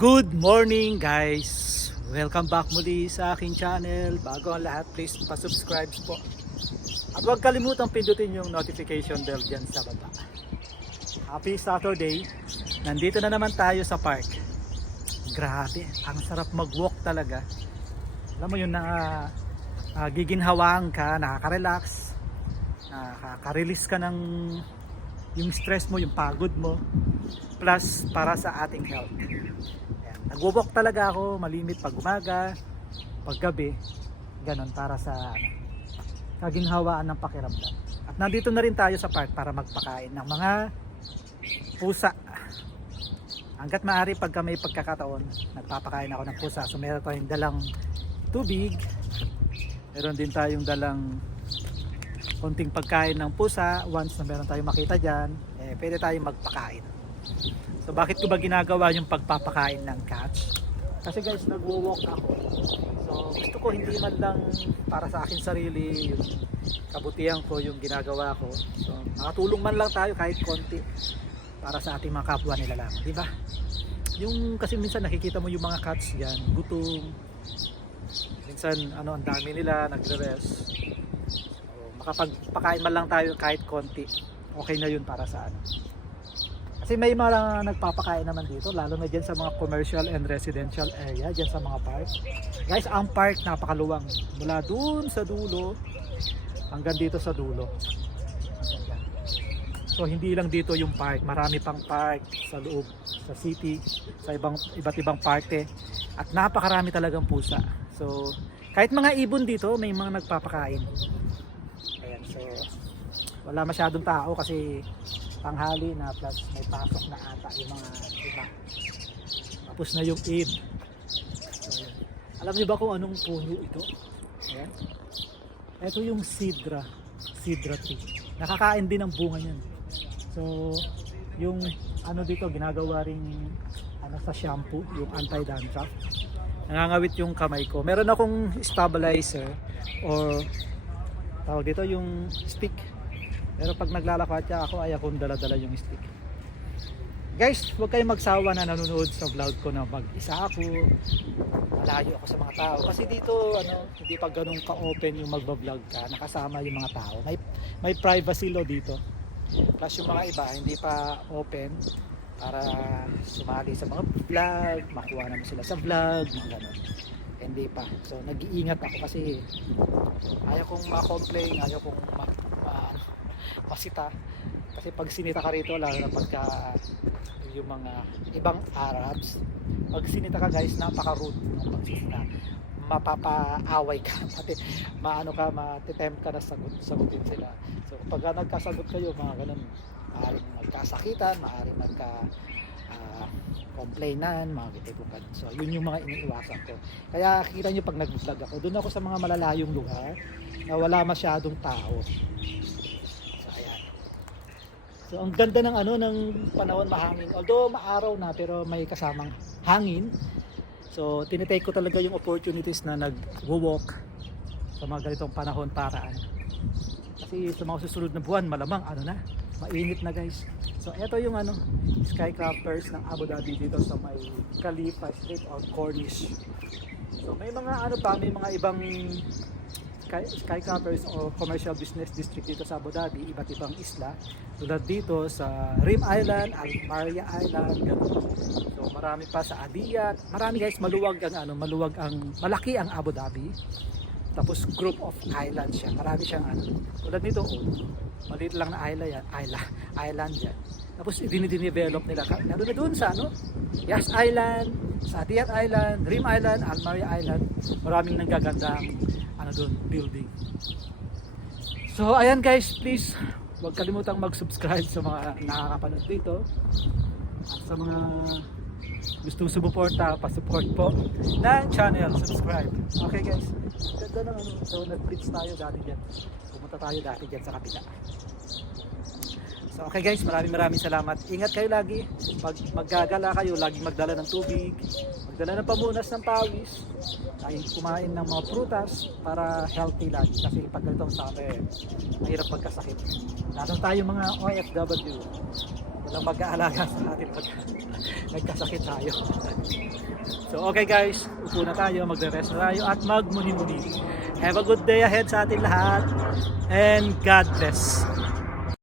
Good morning guys! Welcome back muli sa aking channel. Bago ang lahat, please pa-subscribe po. At huwag kalimutang pindutin yung notification bell dyan sa baba. Happy Saturday! Nandito na naman tayo sa park. Grabe, ang sarap mag-walk talaga. Alam mo yun na uh, giginhawaan ka, nakaka-relax, nakaka-release ka ng yung stress mo, yung pagod mo, plus para sa ating health. Ayan. Nagwo-walk talaga ako, malimit pag umaga, pag gabi, ganun para sa ano, kaginhawaan ng pakiramdam. At nandito na rin tayo sa park para magpakain ng mga pusa. Hanggat maaari pagka may pagkakataon, nagpapakain ako ng pusa. So meron tayong dalang tubig, meron din tayong dalang konting pagkain ng pusa. Once na meron tayong makita dyan, eh, pwede tayong magpakain. So bakit ko ba ginagawa yung pagpapakain ng cats? Kasi guys, nagwo-walk ako. So gusto ko hindi man lang para sa akin sarili yung kabutihan ko yung ginagawa ko. So makatulong man lang tayo kahit konti para sa ating mga kapwa nila lang, di ba? Yung kasi minsan nakikita mo yung mga cats diyan, gutom. Minsan ano ang dami nila nagre-rest. So, makapagpakain man lang tayo kahit konti. Okay na yun para sa ano. Kasi may mga nagpapakain naman dito, lalo na dyan sa mga commercial and residential area, dyan sa mga park. Guys, ang park napakaluwang. Mula dun sa dulo, hanggang dito sa dulo. So hindi lang dito yung park, marami pang park sa loob, sa city, sa ibang iba't ibang parte. At napakarami talagang pusa. So kahit mga ibon dito, may mga nagpapakain. Ayan, so wala masyadong tao kasi tanghali na plus may pasok na ata yung mga iba. Tapos na yung Eid. So. Alam niyo ba kung anong puno ito? Ayan. Ito yung sidra. Sidra tree. Nakakain din ang bunga niyan. So, yung ano dito ginagawa ring ano sa shampoo, yung anti-dandruff. Nangangawit yung kamay ko. Meron akong stabilizer or tawag dito yung stick. Pero pag naglalakad siya ako ay akong dala-dala yung stick. Guys, huwag kayong magsawa na nanonood sa vlog ko na mag-isa ako. Malayo ako sa mga tao. Kasi dito, ano, hindi pa ganun ka-open yung magbablog ka. Nakasama yung mga tao. May, may privacy law dito. Plus yung mga iba, hindi pa open para sumali sa mga vlog, makuha naman sila sa vlog, mga ganun. Hindi pa. So, nag-iingat ako kasi ayaw kong ma-complain, ayaw kong ma- masita. Kasi pag sinita ka rito, lalo na pagka yung mga ibang Arabs, pag sinita ka guys, napaka-rude ng pagsisinita. Mapapaaway ka, pati maano ka, matitempt ka na sagot, sagutin sila. So pag nagkasagot kayo, mga ganun, maaaring magkasakitan, maaaring magka ah, complainan, mga kitipupad. So yun yung mga iniiwasan ko. Kaya kita nyo pag nag-vlog ako, doon ako sa mga malalayong lugar na wala masyadong tao. So ang ganda ng ano ng panahon mahangin. Although maaraw na pero may kasamang hangin. So tinitake ko talaga yung opportunities na nag-walk sa mga ganitong panahon para ano. Kasi sa mga susunod na buwan malamang ano na, mainit na guys. So ito yung ano, skycrafters ng Abu Dhabi dito sa may Khalifa Street or Cornish. So may mga ano pa, may mga ibang sky, skycrafters o commercial business district dito sa Abu Dhabi, iba't ibang isla. Tulad dito sa Rim Island, Al Maria Island, ganun. So marami pa sa Adiyat. Marami guys, maluwag ang ano, maluwag ang malaki ang Abu Dhabi. Tapos group of islands siya. Marami siyang ano. Tulad nito, oh, maliit lang na island yan, island, island yan. Tapos dinidevelop nila. Lalo na doon sa ano, Yas Island, sa Atiyat Island, Rim Island, Almaria Island. Maraming nanggagandang ano doon, building. So ayan guys, please huwag kalimutang mag-subscribe sa mga nakakapanood dito. Sa mga gustong sumuporta, pa-support po ng channel, subscribe. Okay guys, ganda ano, so nag-blitz tayo dati dyan. Pumunta tayo dati dyan sa kapila. So okay guys, maraming maraming salamat. Ingat kayo lagi. Pag maggagala kayo, lagi magdala ng tubig, magdala ng pamunas ng pawis, ay kumain ng mga prutas para healthy lagi. Kasi pag ganitong summer, mahirap magkasakit. Lalo tayo mga OFW. walang mag-aalaga sa atin pag nagkasakit tayo. so okay guys, upo na tayo, magre-rest na tayo at magmuni-muni. Have a good day ahead sa atin lahat and God bless.